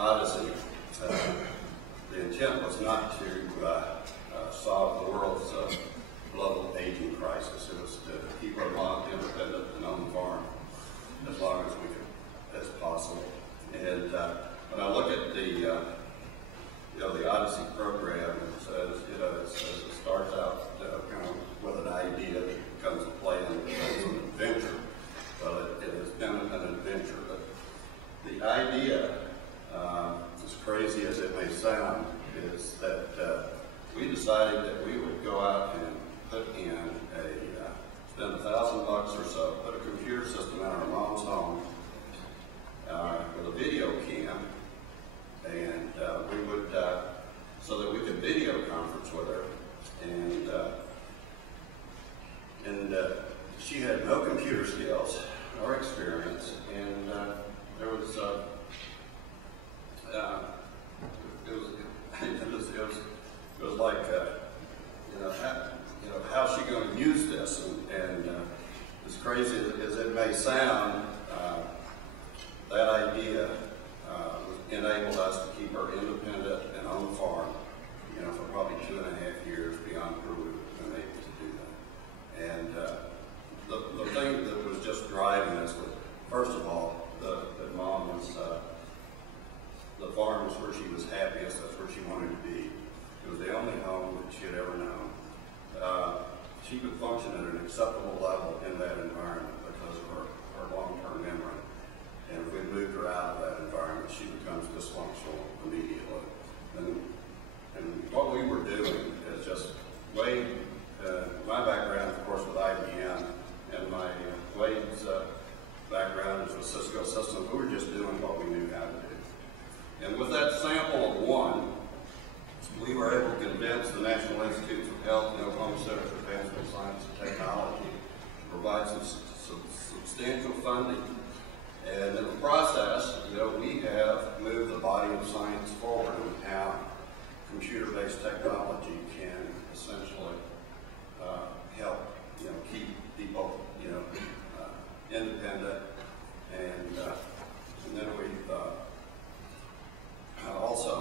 Odyssey, the intent was not to solve the world's global aging crisis. It was to keep our mom independent and on the farm as long as we could, as possible. And when I look at the the Odyssey program, it says, it starts out kind of with an idea that becomes a plan, and becomes an adventure. Well, it has been an adventure, but the idea, as crazy as it may sound, is that we decided that we would go out and put in spend $1,000 or so, put a computer system in our mom's home with a video cam, and we would, so that we could video conference with her, and she had no computer skills or experience, and there was it was like how's she going to use this? And as crazy as it may sound, that idea enabled us to keep her independent and on the farm, for probably 2.5 years beyond where we would have been able to do that. And the thing that was just driving us was, first of all, that Mom was, the farm was where she was happiest. That's where she wanted to be. It was the only home that she had ever known. She could function at an acceptable level in that environment because of her long-term memory. And if we moved her out of that environment, she becomes dysfunctional immediately. And what we were doing is just my background, of course, with IBM, and my Wade's background is with Cisco Systems. We were just doing what we knew how to do. And with that sample of one, we were able to convince the National Institutes of Health and Oklahoma Center for Advancement of Science and Technology to provide some substantial funding. And in the process, we have moved the body of science forward and how computer-based technology can essentially help, keep people, independent. And then we've also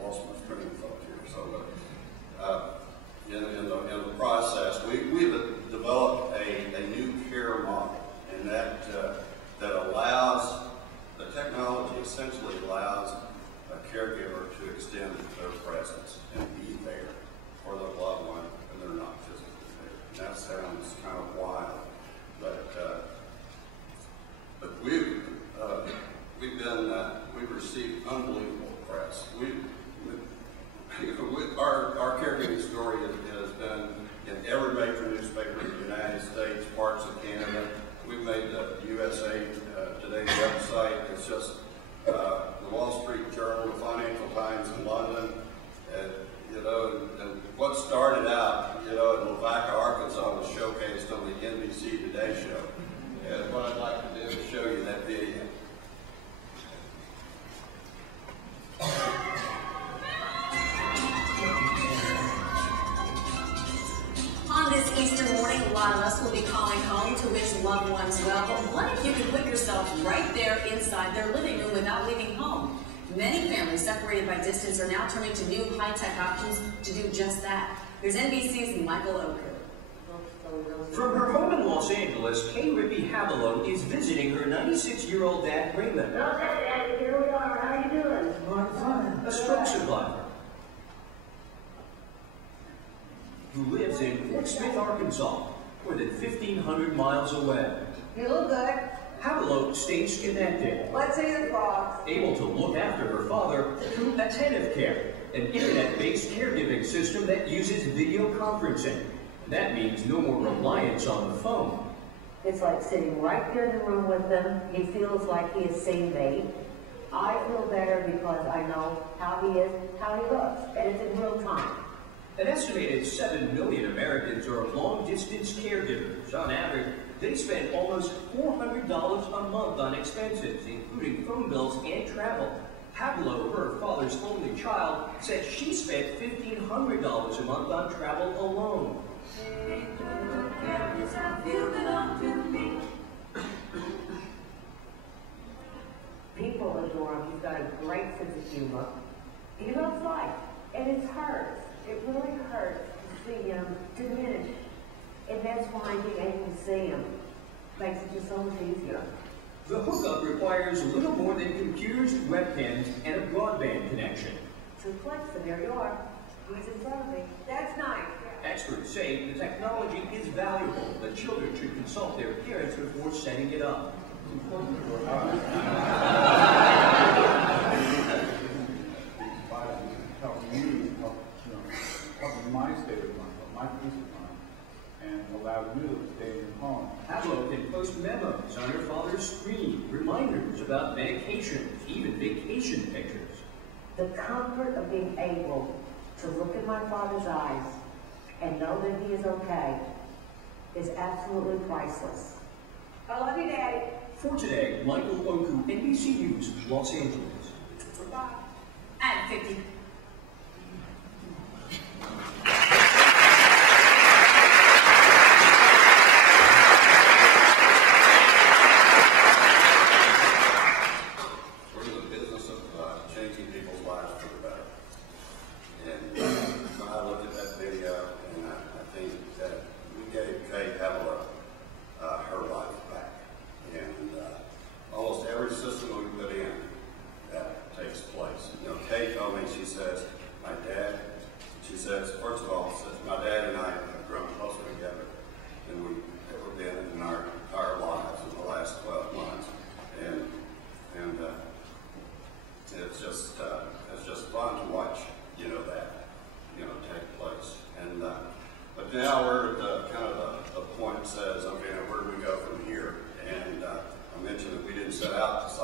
lost my train of thought here. So in the process, we've developed a new care model, and that allows, the technology essentially allows a caregiver to extend their presence and be there for their loved one when they're not physically there. And that sounds kind of wild, but we've received unbelievable press. Our caregiving story has been in every major newspaper in the United States, parts of Canada. We've made the USA Today website. It's just the Wall Street Journal, the Financial Times in London, and what started out, in Lavaca, Arkansas, was showcased on the NBC Today show. And what I'd like to do is show you that video. On this Easter morning, a lot of us will be calling home to wish loved ones well, but what if you could put yourself right there inside their living room without leaving home? Many families separated by distance are now turning to new high-tech options to do just that. Here's NBC's Michael Oker. From her home in Los Angeles, Kay Rippey Habelow is visiting her 96-year-old dad, Raymond. Well, Daddy, here we are. How you doing? I'm fine. A stroke survivor who lives in Fort Smith, Arkansas, more than 1,500 miles away. You look good. Habelow stays connected, Let's see the frogs. able to look after her father through Attentive Care, an internet-based caregiving system that uses video conferencing. That means no more reliance on the phone. It's like sitting right there in the room with them. He feels like he is same mate. I feel better because I know how he is, how he looks, and it's in real time. An estimated 7 million Americans are long-distance caregivers. On average, they spend almost $400 a month on expenses, including phone bills and travel. Habelow, her father's only child, said she spent $1,500 a month on travel alone. People People adore him. He's got a great sense of humor. He loves life, and it hurts. It really hurts to see him diminish. And that's why being able to see him makes it just so much easier. The hookup requires little more than computers, webcams, and a broadband connection. 2 clicks, and there you are. He's in front of me. That's nice. Experts say the technology is valuable, but children should consult their parents before setting it up. Helping my state of mind, my peace of mind, and allow you to stay in your home. Pablo can post memos on her father's screen, reminders about medications, even vacation pictures. The comfort of being able to look in my father's eyes and know that he is okay is absolutely priceless. I love you, Daddy. For today, Michael Oku, NBC News, Los Angeles. Bye. At 50. We're in the business of changing people's lives for the better. And when I look at that video, and I think that we gave Kay Pavela her life back. And almost every system we put in, that takes place. You know, Kay told me, she says, my dad, she says, first of all, says, my dad and I have grown closer together than we've ever been in our entire lives in the last 12 months. And it's just fun to watch, you know, that, you know, take place. And but now we're at the kind of the point that says, okay, now where do we go from here? And I mentioned that we didn't set out to